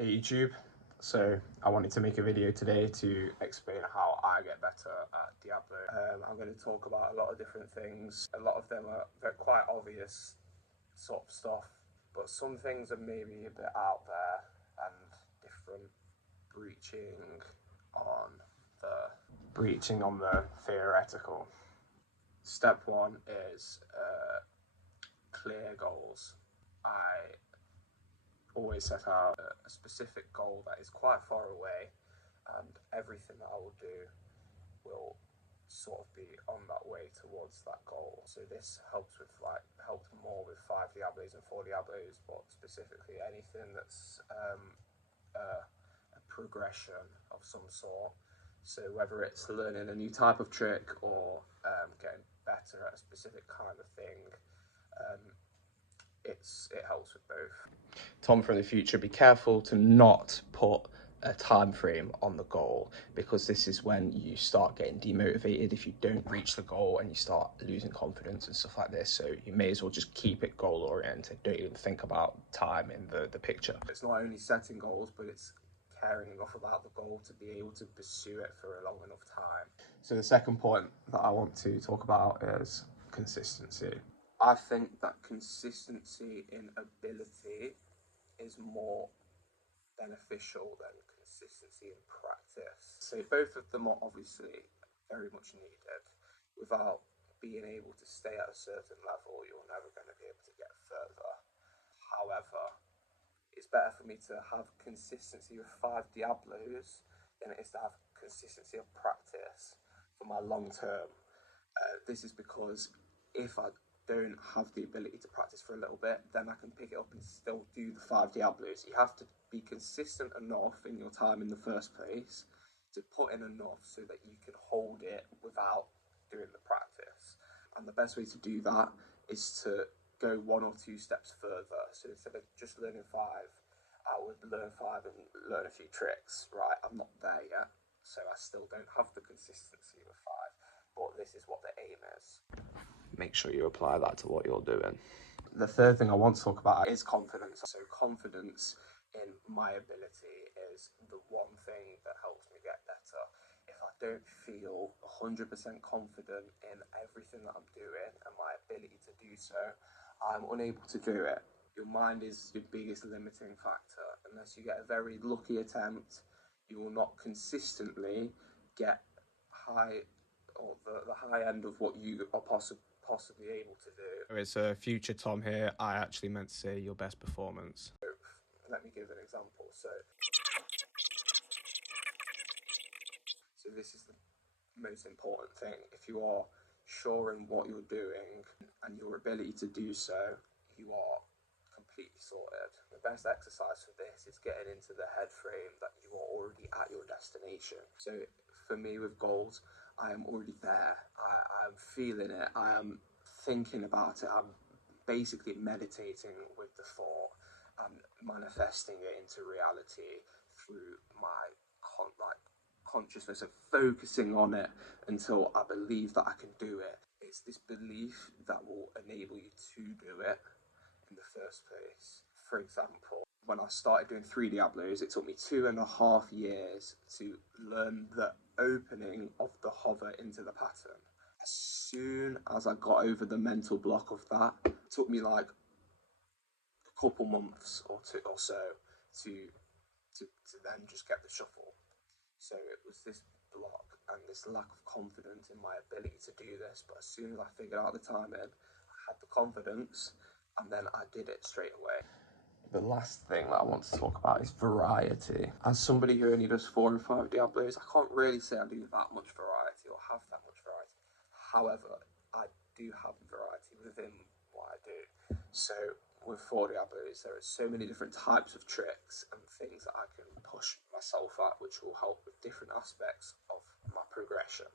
Hey YouTube, so I wanted to make a video today to explain how I get better at Diablo. I'm going to talk about a lot of different things. A lot of them they're quite obvious sort of stuff, but some things are maybe a bit out there and different, breaching on the theoretical. Step one is clear goals. I always set out a specific goal that is quite far away, and everything that I will do will sort of be on that way towards that goal. So this helped more with 5 Diablos and 4 Diablos, but specifically anything that's a progression of some sort. So whether it's learning a new type of trick or getting better at a specific kind of thing, it helps with both. Tom from the future, be careful to not put a time frame on the goal, because this is when you start getting demotivated if you don't reach the goal and you start losing confidence and stuff like this. So you may as well just keep it goal oriented. Don't even think about time in the picture. It's not only setting goals, but it's caring enough about the goal to be able to pursue it for a long enough time. So the second point that I want to talk about is consistency. I think that consistency in ability is more beneficial than consistency in practice. So both of them are obviously very much needed. Without being able to stay at a certain level, you're never going to be able to get further. However, it's better for me to have consistency with 5 Diablos than it is to have consistency of practice for my long term. This is because if I don't have the ability to practice for a little bit, then I can pick it up and still do the 5 Diablos. You have to be consistent enough in your time in the first place to put in enough so that you can hold it without doing the practice. And the best way to do that is to go 1 or 2 steps further. So instead of just learning 5, I would learn 5 and learn a few tricks. Right, I'm not there yet, so I still don't have the consistency with 5, but this is what the aim is. Make sure you apply that to what you're doing. The third thing I want to talk about is confidence. So confidence in my ability is the one thing that helps me get better. If I don't feel 100% confident in everything that I'm doing and my ability to do so, I'm unable to do it. Your mind is your biggest limiting factor. Unless you get a very lucky attempt, you will not consistently get high, or the high end of what you are possibly able to do. It's a future Tom here. I actually meant to say your best performance. Let me give an example. So this is the most important thing. If you are sure in what you're doing and your ability to do so, you are completely sorted. The best exercise for this is getting into the head frame that you are already at your destination. So for me with goals, I am already there. I am feeling it. I am thinking about it. I'm basically meditating with the thought and manifesting it into reality through my consciousness of focusing on it until I believe that I can do it. It's this belief that will enable you to do it in the first place. For example, when I started doing 3 Diablos, it took me 2.5 years to learn the opening of the hover into the pattern. As soon as I got over the mental block of that, it took me like a couple months or so to then just get the shuffle. So it was this block and this lack of confidence in my ability to do this, but as soon as I figured out the timing, I had the confidence, and then I did it straight away. The last thing that I want to talk about is variety. As somebody who only does 4 and 5 Diablos, I can't really say I do that much variety or have that much variety. However, I do have variety within what I do. So with 4 Diablos, there are so many different types of tricks and things that I can push myself at, which will help with different aspects of my progression.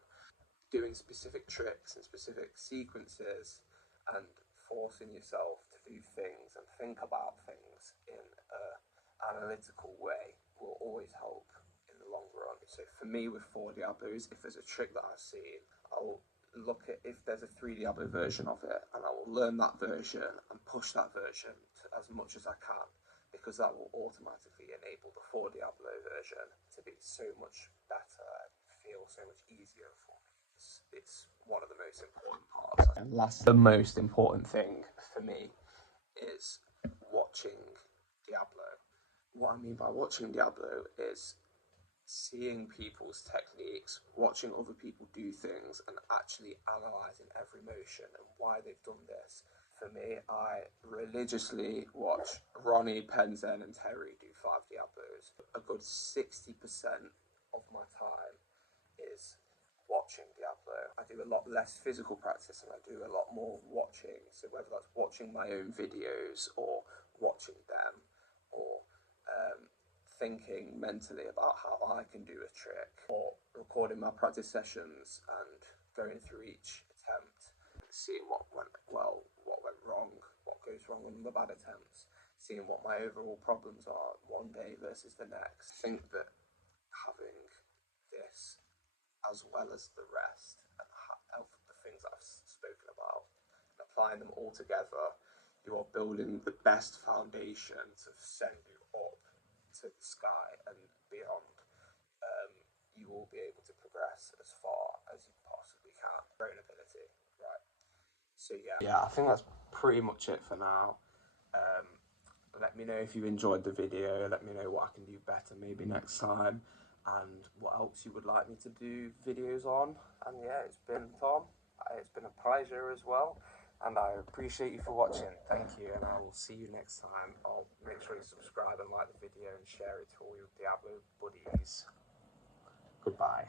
Doing specific tricks and specific sequences and forcing yourself to do things and think about things in an analytical way will always help in the long run. So for me with 4 Diablos, if there's a trick that I've seen, I'll look at if there's a 3 Diablo version of it, and I will learn that version and push that version as much as I can, because that will automatically enable the 4 Diabolo version to be so much better and feel so much easier for me. It's one of the most important parts. And last, the most important thing for me is watching Diabolo. What I mean by watching Diabolo is seeing people's techniques, watching other people do things, and actually analysing every motion and why they've done this. For me, I religiously watch Ronnie, Penzen, and Terry do 5 Diablos. A good 60% of my time is watching Diablo. I do a lot less physical practice and I do a lot more watching. So whether that's watching my own videos or watching them, or thinking mentally about how I can do a trick, or recording my practice sessions and going through each attempt, seeing what went well, what went wrong, what goes wrong on the bad attempts, seeing what my overall problems are one day versus the next. I think that having this as well as the rest of the things that I've spoken about and applying them all together, you are building the best foundation to send you up to the sky and beyond. You will be able to progress as far as you possibly can. Your own ability, right? So yeah, I think that's pretty much it for now. Let me know if you enjoyed the video. Let me know what I can do better maybe next time, and what else you would like me to do videos on. And yeah, it's been Tom. It's been a pleasure as well, and I appreciate you for watching. Thank you, and I will see you next time. I'll make sure you subscribe and like the video and share it to all your Diablo buddies. Goodbye.